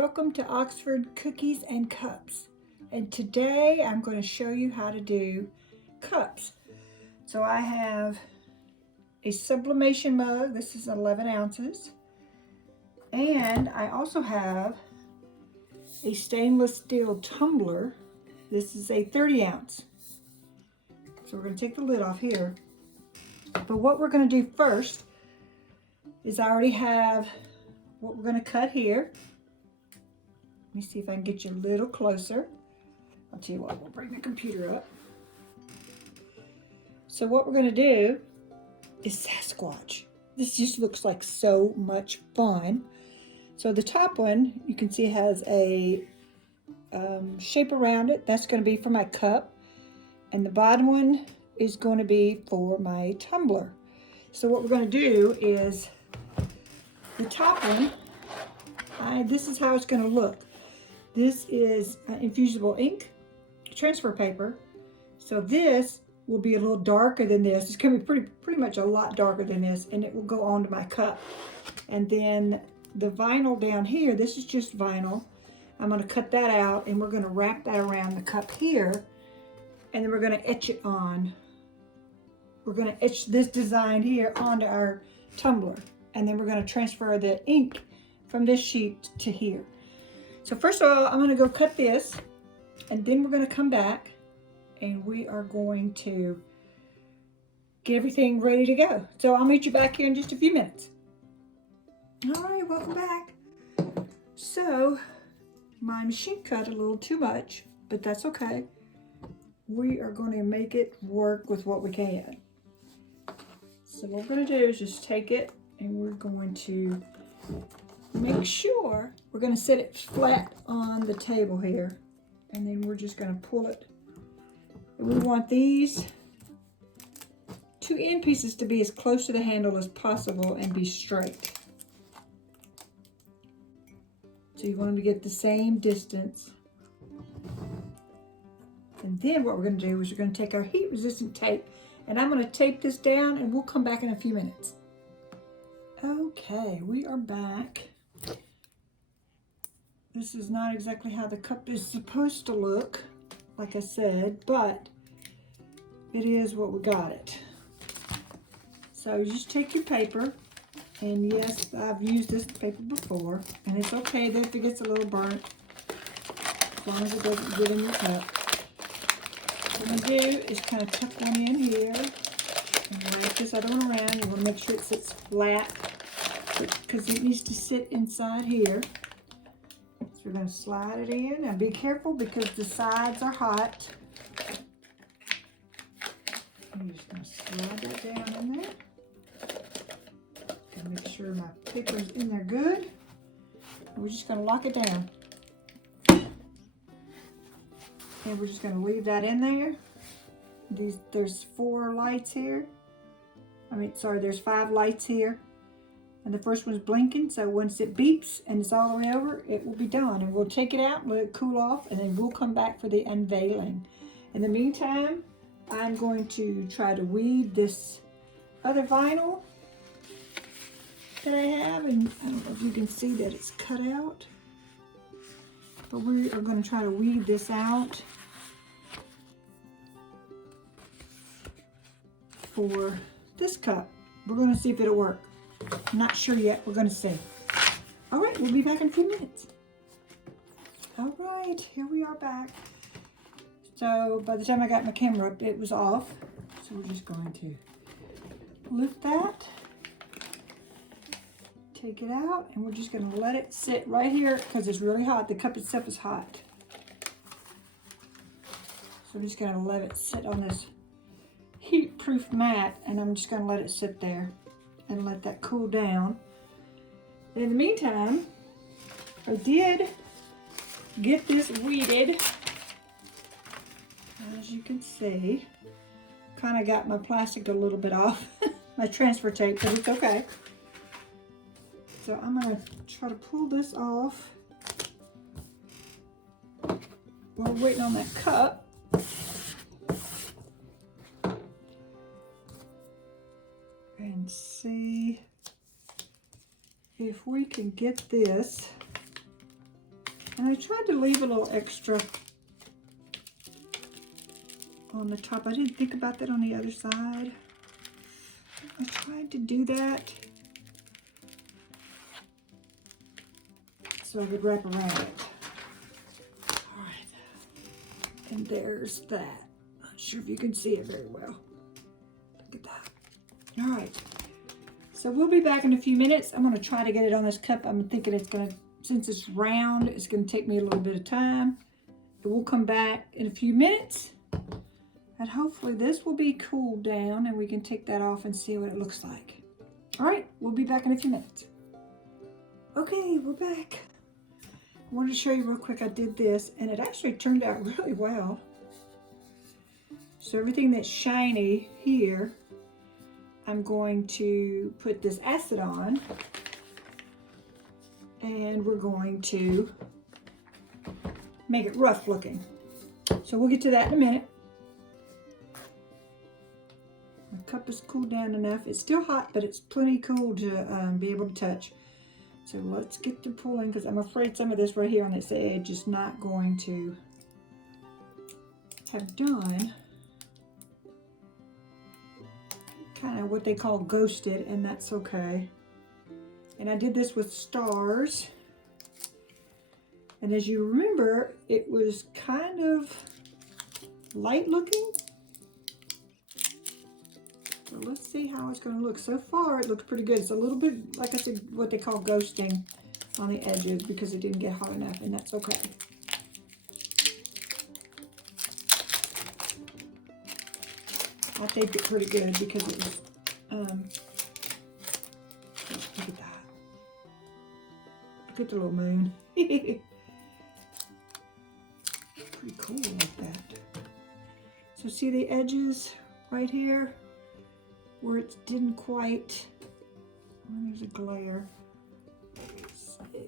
Welcome to Oxford Cookies and Cups. And today I'm going to show you how to do cups. So I have a sublimation mug. This is 11 ounces. And I also have a stainless steel tumbler. This is a 30 ounce. So we're going to take the lid off here. But what we're going to do first is I already have what we're going to cut here. Let me see if I can get you a little closer. I'll tell you what, we'll bring the computer up. So what we're going to do is Sasquatch. This just looks like so much fun. So the top one, you can see has a shape around it. That's going to be for my cup. And the bottom one is going to be for my tumbler. So what we're going to do is the top one, this is how it's going to look. This is Infusible ink, transfer paper. So this will be a little darker than this. It's going to be pretty much a lot darker than this, and it will go onto my cup. And then the vinyl down here, this is just vinyl. I'm going to cut that out, and we're going to wrap that around the cup here, and then we're going to etch it on. We're going to etch this design here onto our tumbler, and then we're going to transfer the ink from this sheet to here. So first of all, I'm going to go cut this, and then we're going to come back and we are going to get everything ready to go. So I'll meet you back here in just a few minutes. All right, welcome back. So my machine cut a little too much, but that's okay. We are going to make it work with what we can. So what we're going to do is just take it, and we're going to make sure we're going to set it flat on the table here, and then we're just going to pull it. And we want these two end pieces to be as close to the handle as possible and be straight. So you want them to get the same distance. And then what we're going to do is we're going to take our heat resistant tape, and I'm going to tape this down, and we'll come back in a few minutes. Okay, we are back. This is not exactly how the cup is supposed to look, like I said, but it is what we got it. So just take your paper, and yes, I've used this paper before, and it's okay that if it gets a little burnt, as long as it doesn't get in your cup. What you do is kind of tuck one in here, and wrap this other one around. You want to make sure it sits flat, because it needs to sit inside here. So we're going to slide it in. Now be careful because the sides are hot. I'm just going to slide that down in there. And make sure my paper is in there good. And we're just going to lock it down. And we're just going to leave that in there. There's 4 lights here. There's 5 lights here. And the first one's blinking, so once it beeps and it's all the way over, it will be done. And we'll take it out, let it cool off, and then we'll come back for the unveiling. In the meantime, I'm going to try to weed this other vinyl that I have, and I don't know if you can see that it's cut out, but we are going to try to weed this out for this cup. We're going to see if it'll work. I'm not sure yet. We're going to see. All right, we'll be back in a few minutes. All right, here we are back. So by the time I got my camera up, it was off. So we're just going to lift that, take it out, and we're just going to let it sit right here because it's really hot. The cup itself is hot. So I'm just going to let it sit on this heat-proof mat, and I'm just going to let it sit there and let that cool down. And in the meantime, I did get this weeded. As you can see, kind of got my plastic a little bit off, my transfer tape, but it's okay. So I'm going to try to pull this off while we're waiting on that cup. And see if we can get this And I tried to leave a little extra on the top. I didn't think about that on the other side. I tried to do that so I could wrap around it. All right, and there's that. Not sure if you can see it very well. Look at that. All right, so we'll be back in a few minutes. I'm gonna try to get it on this cup. I'm thinking it's gonna, since it's round, it's gonna take me a little bit of time. But we'll come back in a few minutes. And hopefully this will be cooled down and we can take that off and see what it looks like. All right, we'll be back in a few minutes. Okay, we're back. I wanted to show you real quick, I did this and it actually turned out really well. So everything that's shiny here, I'm going to put this acid on and we're going to make it rough looking. So we'll get to that in a minute. My cup is cooled down enough. It's still hot, but it's plenty cool to be able to touch. So let's get to pulling, because I'm afraid some of this right here on this edge is not going to have done kind of what they call ghosted, and that's okay. And I did this with stars. And as you remember, it was kind of light looking. So let's see how it's going to look. So far, it looks pretty good. It's a little bit, like I said, what they call ghosting on the edges because it didn't get hot enough, and that's okay. I think it's pretty good because it was, look at that. Look at the little moon. Pretty cool like that. So see the edges right here? Where it didn't quite, oh, there's a glare. Let's see.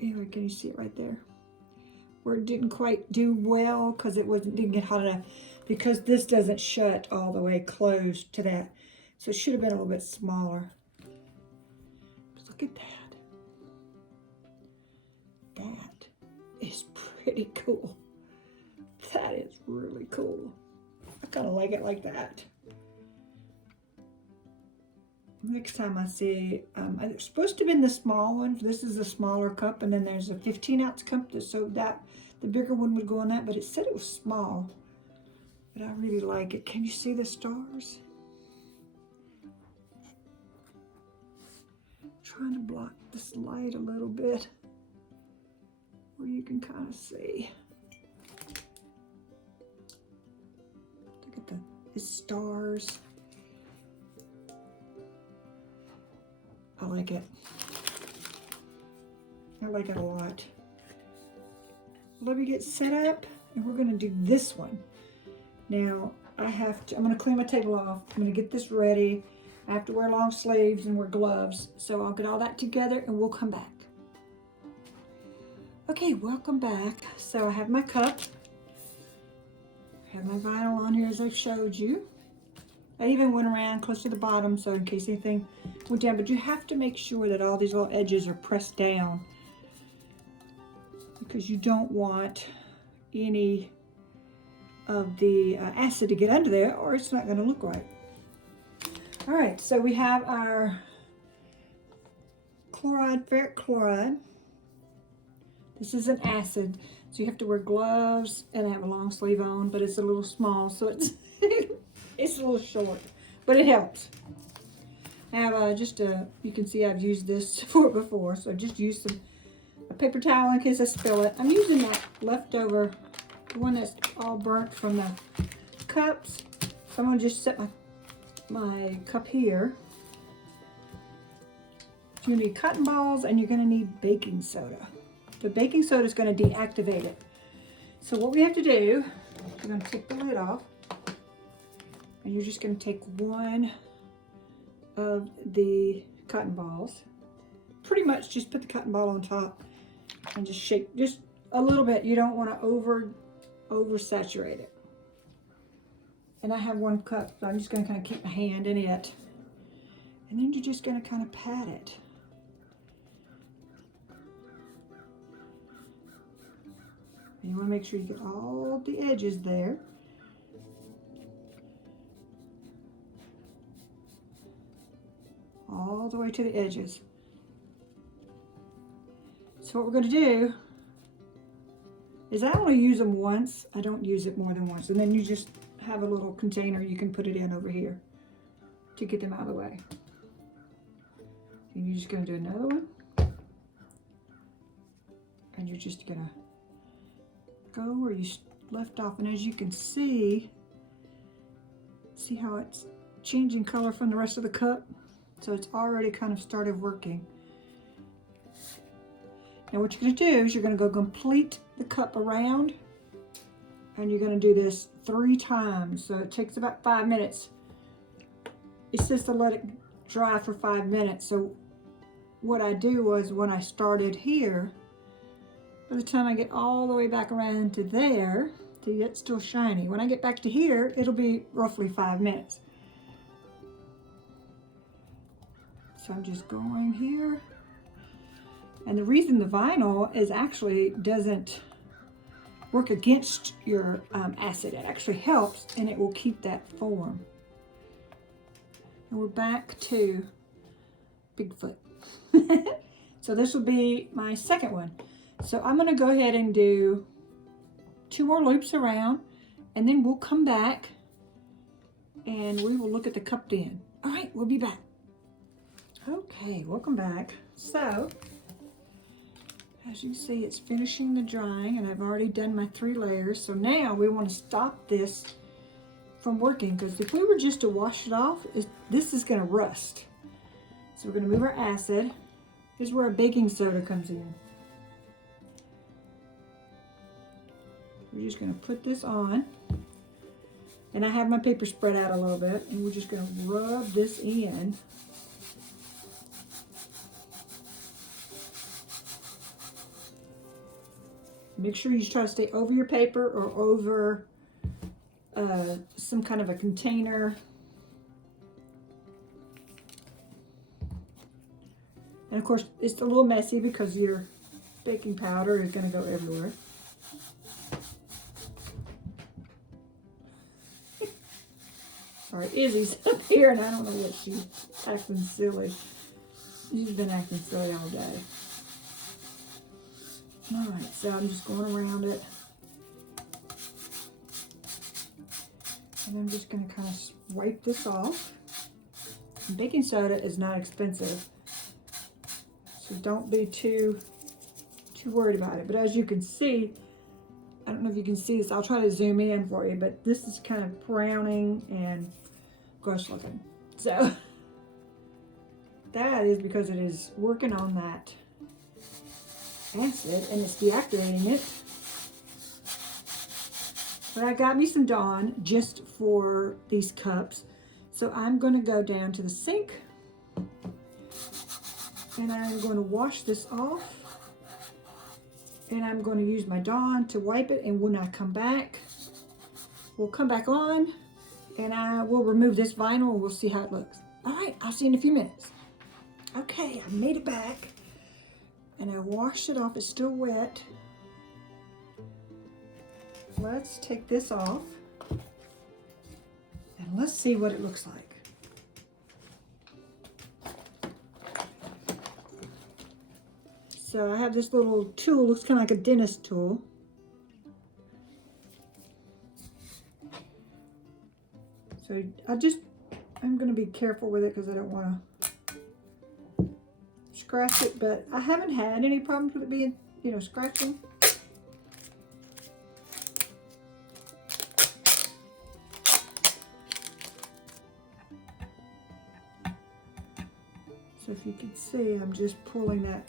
Anyway, can you see it right there? Where it didn't quite do well because it didn't get hot enough, because this doesn't shut all the way closed to that. So it should have been a little bit smaller. But look at that. That is pretty cool. That is really cool. I kind of like it like that. Next time I see, it's supposed to have been the small one. This is a smaller cup, and then there's a 15-ounce cup, so that the bigger one would go on that, but it said it was small. But I really like it. Can you see the stars? I'm trying to block this light a little bit where you can kind of see. Look at the stars. I like it. I like it a lot. Let me get set up, and we're going to do this one. Now, I'm going to clean my table off. I'm going to get this ready. I have to wear long sleeves and wear gloves. So I'll get all that together and we'll come back. Okay, welcome back. So I have my cup. I have my vinyl on here as I showed you. I even went around close to the bottom so in case anything went down, but you have to make sure that all these little edges are pressed down because you don't want any of the acid to get under there or it's not going to look right. All right, so we have our chloride, ferric chloride. This is an acid, so you have to wear gloves and have a long sleeve on, but it's a little small, so it's it's a little short, but it helps. I have you can see I've used this before, so I just used a paper towel in case I spill it. I'm using that leftover, the one that's all burnt from the cups. So I'm gonna just set my cup here. You're gonna need cotton balls and you're gonna need baking soda. The baking soda is gonna deactivate it. So what we have to do, we're gonna take the lid off. And you're just going to take one of the cotton balls. Pretty much just put the cotton ball on top and just shake just a little bit. You don't want to oversaturate it. And I have one cup, so I'm just going to kind of keep my hand in it. And then you're just going to kind of pat it. And you want to make sure you get all the edges there. All the way to the edges. So what we're going to do is I only use them once. I don't use it more than once. And then you just have a little container you can put it in over here to get them out of the way. And you're just going to do another one. And you're just going to go where you left off. And as you can see how it's changing color from the rest of the cup? So it's already kind of started working. Now what you're going to do is you're going to go complete the cup around, and you're going to do this 3 times. So it takes about 5 minutes. It says to let it dry for 5 minutes. So what I do was when I started here, by the time I get all the way back around to there, see, it's still shiny. When I get back to here, it'll be roughly 5 minutes. So I'm just going here. And the reason the vinyl is actually doesn't work against your acid, it actually helps, and it will keep that form. And we're back to Bigfoot. So this will be my second one. So I'm going to go ahead and do 2 more loops around, and then we'll come back and we will look at the cupped end. All right, we'll be back. Okay, welcome back. So as you see, it's finishing the drying, and I've already done my 3 layers. So now we want to stop this from working, because if we were just to wash it off, this is going to rust. So we're going to move our acid. This is where our baking soda comes in. We're just going to put this on, and I have my paper spread out a little bit, and we're just going to rub this in. Make sure you try to stay over your paper or over some kind of a container. And of course, it's a little messy because your baking powder is going to go everywhere. All right, Izzy's up here, and I don't know what she's acting silly. She's been acting silly all day. All right, so I'm just going around it. And I'm just going to kind of wipe this off. And baking soda is not expensive, so don't be too worried about it. But as you can see, I don't know if you can see this. I'll try to zoom in for you, but this is kind of browning and gross looking. So that is because it is working on that acid and it's deactivating it. But I got me some Dawn just for these cups. So I'm going to go down to the sink and I'm going to wash this off. And I'm going to use my Dawn to wipe it, and when I come back, we'll come back on and I will remove this vinyl and we'll see how it looks. All right, I'll see you in a few minutes. Okay, I made it back and I washed it off. It's still wet. Let's take this off and let's see what it looks like. So I have this little tool, looks kind of like a dentist tool. So I'm going to be careful with it because I don't want to scratch it, but I haven't had any problems with it being, scratching. So if you can see, I'm just pulling that.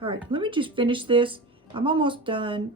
All right, let me just finish this. I'm almost done.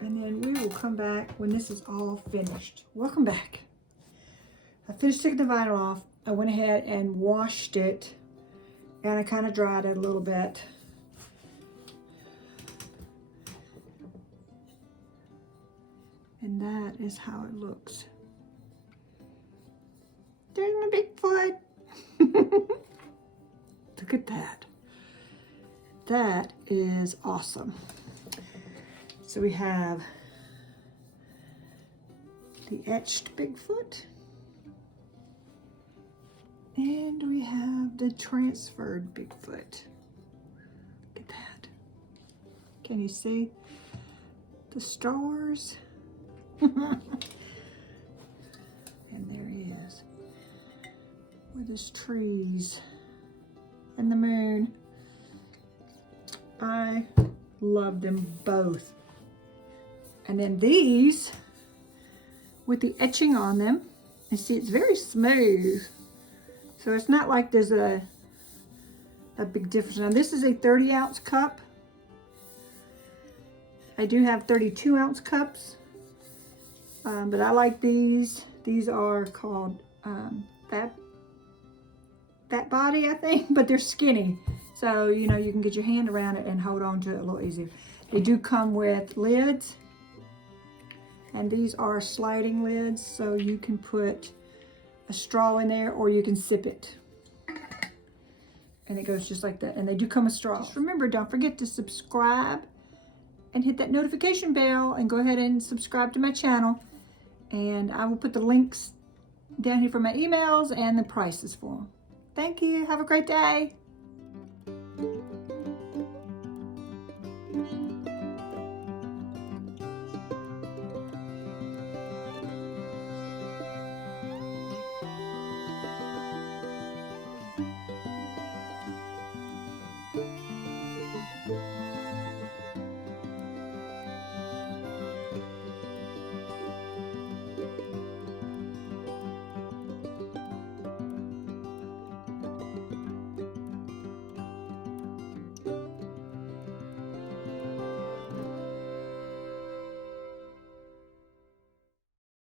And then we will come back when this is all finished. Welcome back. I finished taking the vinyl off. I went ahead and washed it. And I kind of dried it a little bit. And that is how it looks. There's my Bigfoot. Look at that. That is awesome. So we have the etched Bigfoot. And we have the transferred Bigfoot. Look at that. Can you see the stars? And there he is with his trees and the moon. I love them both. And then these with the etching on them. You see, it's very smooth. So it's not like there's a big difference. Now this is a 30-ounce cup. I do have 32-ounce cups, but I like these. These are called fat body, I think, but they're skinny. So, you know, you can get your hand around it and hold on to it a little easier. They do come with lids, and these are sliding lids, so you can put a straw in there or you can sip it. And it goes just like that. And they do come with straws. Just remember, don't forget to subscribe and hit that notification bell and go ahead and subscribe to my channel. And I will put the links down here for my emails and the prices for them. Thank you. Have a great day.